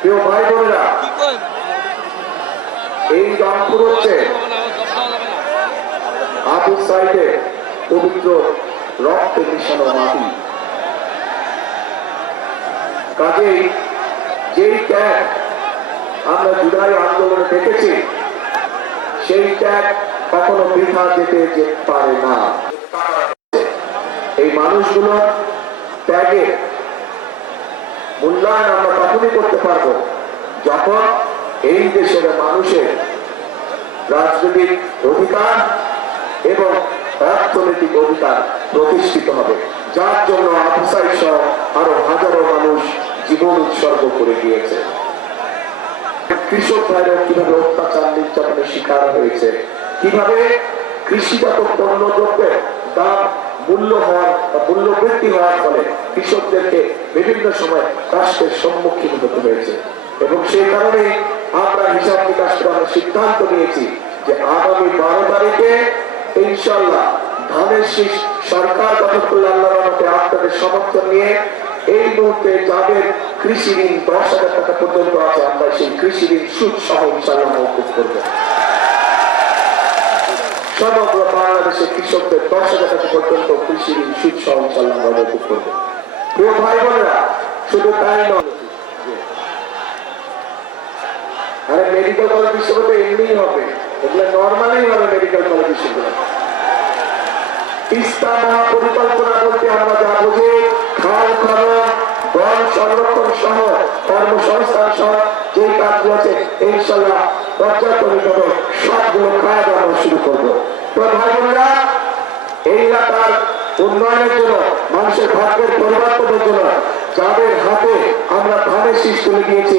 প্রিয় ভাই বোনেরা, এই রংপুর হচ্ছে আবু সাইদের পবিত্র রক্তে মিশানো মাটি। কাজেই যেই ত্যাগ আমরা জুলাই আন্দোলনে দেখেছি, সেই ত্যাগ কখনো বৃথা যেতে পারে না। এই মানুষগুলোর ত্যাগের মূল্যায়ন আমরা তখনই করতে পারবো যখন এই দেশের মানুষের রাজনৈতিক অধিকার এবং অর্থনৈতিক অধিকার প্রতিষ্ঠিত হবে, যার জন্য আবু সাঈদ সহ আরো হাজারো মানুষ জীবন উৎসর্গ করে গিয়েছে। কৃষক ভাইরা কিভাবে অত্যাচার নির্যাতনের শিকার হয়েছে, কিভাবে কৃষিজাত পণ্য দ্রব্যের দাম মূল্য বৃদ্ধি হওয়ার ফলে কৃষকদেরকে বিভিন্ন সময় কষ্টের সম্মুখীন হতে হয়েছে। এবং সেই কারণে আমরা হিসাব নিকাশ করার সিদ্ধান্ত নিয়েছি যে আগামী 12 তারিখে ইনশাআল্লাহ ধানের শীষ সরকার গঠন করলে আল্লাহর রহমতে আপনাদের সমর্থন নিয়ে এই মুহূর্তে যাদের কৃষি ঋণ 10,000 টাকা পর্যন্ত আছে, আমরা সেই কৃষি ঋণ সুদ সহ ইনশাআল্লাহ মওকুফ করব। সমগ্র বাংলাদেশে কৃষকদের 10,000 টাকা পর্যন্ত কৃষি ঋণ সুদ সহ ইনশাআল্লাহ আমরা মওকুফ করব। প্রিয় ভাই বোনেরা, শুধু তাই নয়, আরে মেডিকেল কলেজ বিশ্ববিদ্যালয় এমনিই হবে, এগুলো নর্মালি হবে। মেডিকেল কলেজ বিশ্ববিদ্যালয় তিস্তা মহাপরিকল্পনা বলতে আমরা যা বুঝি, খাল খনন, বন সংরক্ষণ সহ কর্মসংস্থান সহ যে কাজগুলো আছে ইনশাআল্লাহ পর্যায়ক্রমিকভাবে সবগুলো কাজ আমরা শুরু করবো। তো ভাই বোনেরা, এই এলাকার উন্নয়নের জন্য, মানুষের ভাগ্যের পরিবর্তনের জন্য যাদের হাতে আমরা ধানের শীষ তুলে দিয়েছি,